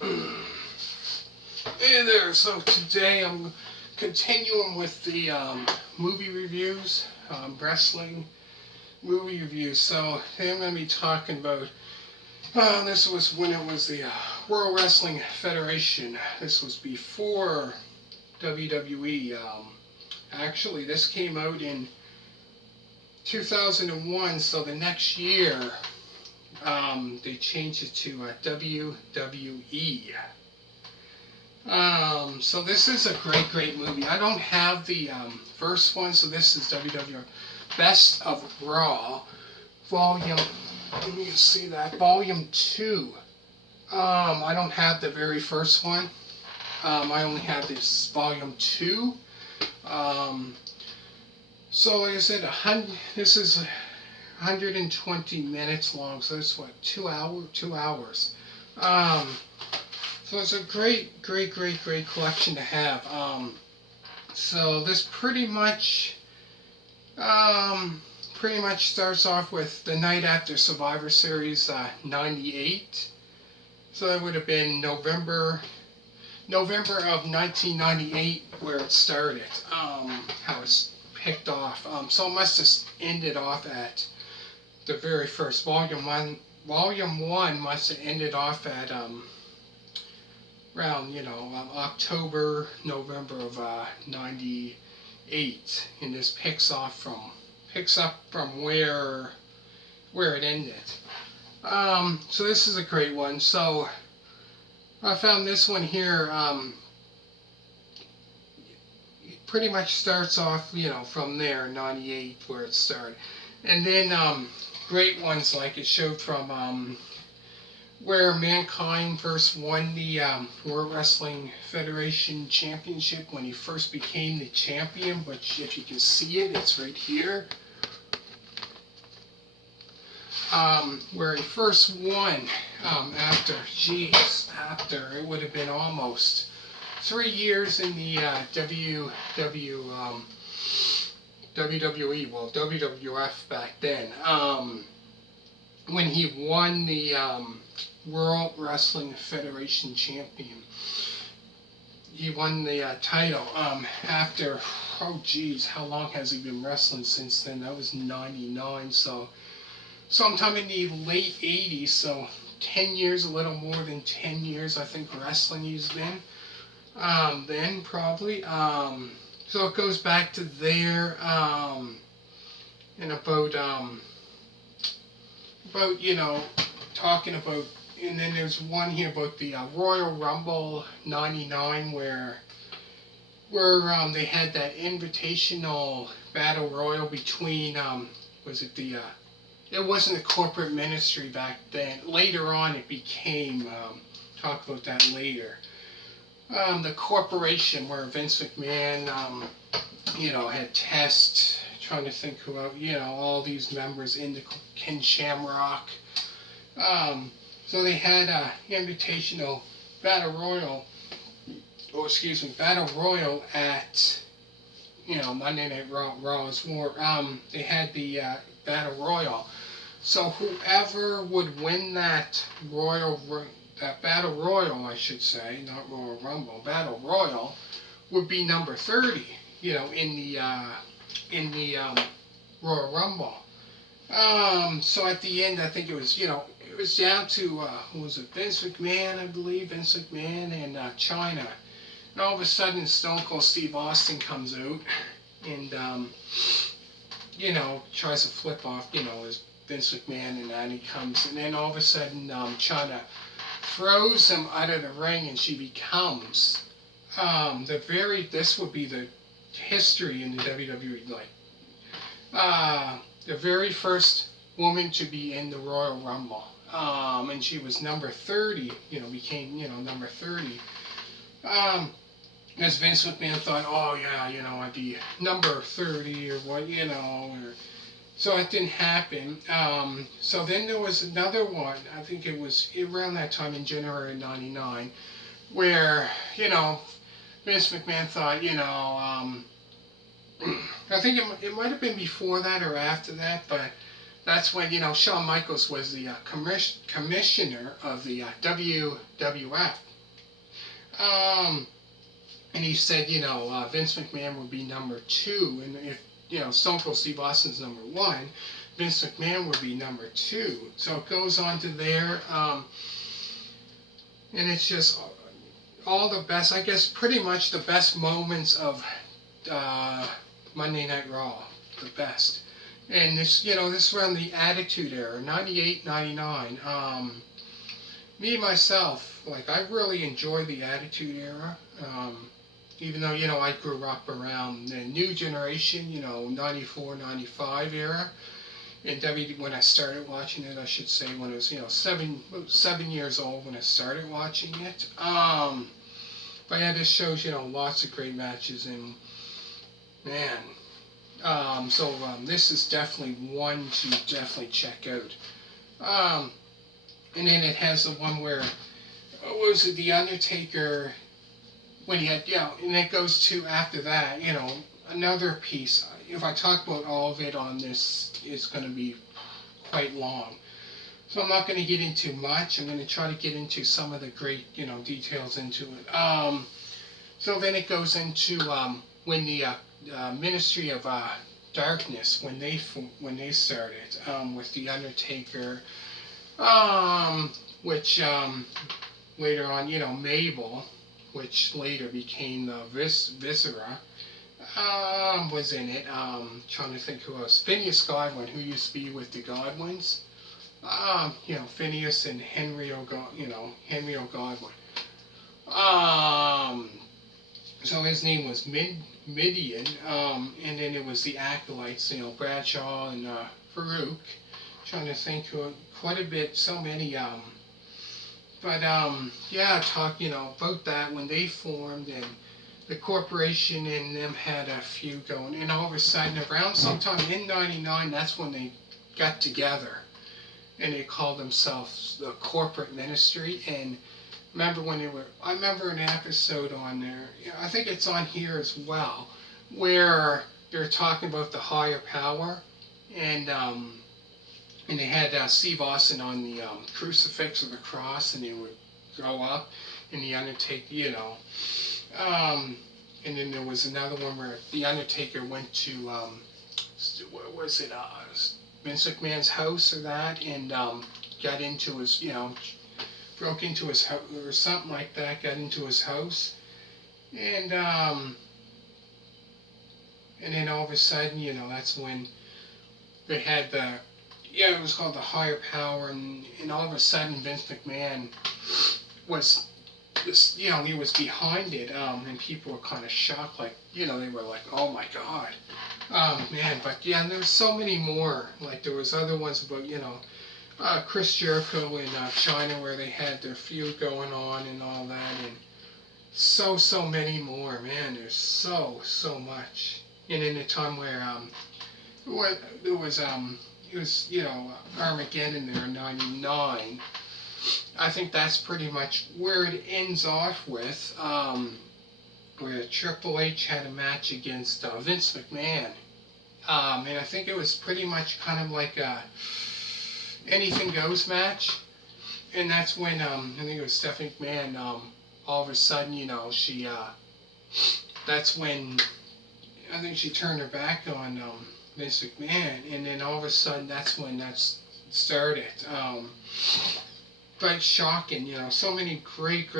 Hey there, so today I'm continuing with the movie reviews, wrestling movie reviews. So today I'm going to be talking about, this was when it was the World Wrestling Federation. This was before WWE. Actually, this came out in 2001, so the next year they changed it to WWE. So this is a great movie. I don't have the first one, so this is WWF Best of Raw, Volume. Let me see that Volume 2. I don't have the very first one. I only have this Volume 2. Um, so like I said, this is 120 minutes long. So that's what 2 hours. So it's a great collection to have. So this pretty much starts off with the night after Survivor Series '98. So that would have been November of 1998 where it started. How it's picked off. So it must have ended off at the very first Volume 1. Volume 1 must have ended off at around October, November of '98, and this picks up from where it ended. So this is a great one. So I found this one here. Pretty much starts off from there, '98 where it started, and then great ones like it showed from where Mankind first won the World Wrestling Federation Championship when he first became the champion, which if you can see it, it's right here. Where he first won after it would have been almost 3 years in the WWE, well, WWF back then, when he won the World Wrestling Federation champion. He won the title after, oh geez, how long has he been wrestling since then? That was '99, so sometime in the late '80s, so 10 years, a little more than 10 years, I think, wrestling he's been. Then probably. So it goes back to there, and about talking about, and then there's one here about the Royal Rumble '99 where they had that invitational battle royal between was it the it wasn't a corporate ministry back then. Later on it became, talk about that later. The corporation where Vince McMahon had tests, trying to think who all these members into Ken Shamrock. So they had a invitational battle royal, battle royal at Monday Night Raw is War. They had the battle royal. So whoever would win that battle royal, I should say, not Royal Rumble, battle royal, would be number 30. In the Royal Rumble. So at the end, I think it was down to who was it? Vince McMahon, I believe, Vince McMahon and China. And all of a sudden, Stone Cold Steve Austin comes out and tries to flip off as Vince McMahon, and he comes, and then all of a sudden, China throws him out of the ring, and she becomes this would be the history in the WWE, the very first woman to be in the Royal Rumble. And she was number 30, became, number 30. As Vince McMahon thought, oh yeah, I'd be number 30 or what, so it didn't happen. So then there was another one, I think it was around that time in January '99, where, Vince McMahon thought, I think it might have been before that or after that, but that's when, Shawn Michaels was the commissioner of the WWF. Um, and he said, Vince McMahon would be number two, and if Stone Cold Steve Austin's number one, Vince McMahon would be number two. So it goes on to there, and it's just all the best, I guess, pretty much the best moments of Monday Night Raw, the best. And this, this is around the Attitude Era, 98, 99. Me myself, like, I really enjoy the Attitude Era. Even though, I grew up around the new generation, 94, 95 era. And when I started watching it, I should say, when I was, 7 years old when I started watching it. But yeah, this shows, lots of great matches, and man. This is definitely one to definitely check out. And then it has the one where, what was it, The Undertaker, when he had, and it goes to, after that, another piece. If I talk about all of it on this, it's going to be quite long. So I'm not going to get into much. I'm going to try to get into some of the great, details into it. So then it goes into when the Ministry of Darkness, when they started, with The Undertaker, which later on, Mabel, which later became the Viscera, was in it. Trying to think who else. Phineas Godwin, who used to be with the Godwins. Phineas and Henry O'Godwin. So his name was Midian, and then it was the Acolytes, Bradshaw and Farouk. Trying to think who, quite a bit, so many, but yeah, talk, about that when they formed, and the corporation and them had a feud going, and all of a sudden, around sometime in '99, that's when they got together, and they called themselves the Corporate Ministry. And I remember an episode on there, I think it's on here as well, where they're talking about the higher power, and they had Steve Austin on the crucifix or the cross, and they would go up, and the Undertaker, and then there was another one where the Undertaker went to, what was it, Vince McMahon's house or that, and got into his, broke into his house or something like that, got into his house, and then all of a sudden, that's when they had it was called the higher power, and all of a sudden Vince McMahon was this, he was behind it, and people were kind of shocked, like, they were like, oh my God, man. But yeah, and there's so many more. Like, there was other ones about, Chris Jericho in China, where they had their feud going on and all that, and so many more, man. There's so much. And in the time where there was it was, Armageddon there in '99. I think that's pretty much where it ends off with, where Triple H had a match against Vince McMahon. And I think it was pretty much kind of like a anything goes match. And that's when, I think it was Stephanie McMahon, all of a sudden, that's when, I think she turned her back on Vince McMahon, and then all of a sudden that's when that started. But shocking, so many great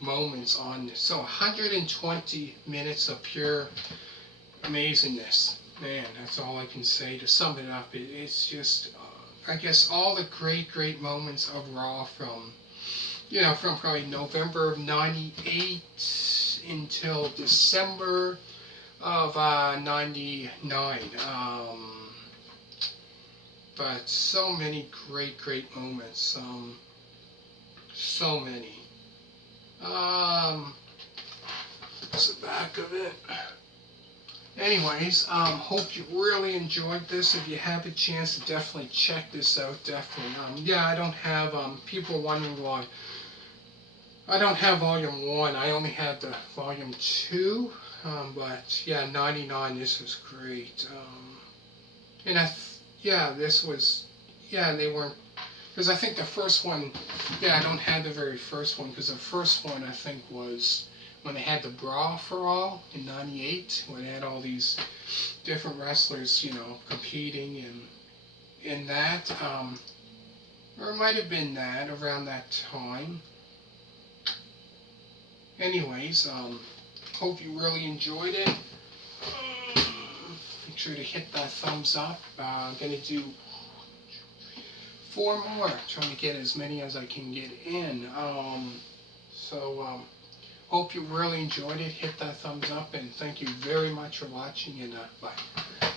moments on this. So 120 minutes of pure amazingness. Man, that's all I can say to sum it up. It's just, I guess, all the great moments of Raw from probably November of '98 until December of '99. But so many great moments. So many. That's the back of it. Anyways, hope you really enjoyed this. If you have a chance to definitely check this out, definitely. Yeah, I don't have, people wondering why I don't have volume 1. I only have the volume 2. But yeah, '99, this was great. And Yeah, this was, yeah, they weren't, because I think the first one, yeah, I don't have the very first one, because the first one I think was when they had the Brawl for All in '98, when they had all these different wrestlers, competing in that, or it might have been that, around that time. Anyways, hope you really enjoyed it. Make sure to hit that thumbs up. I'm going to do 4 more, trying to get as many as I can get in. Hope you really enjoyed it. Hit that thumbs up, and thank you very much for watching, and bye.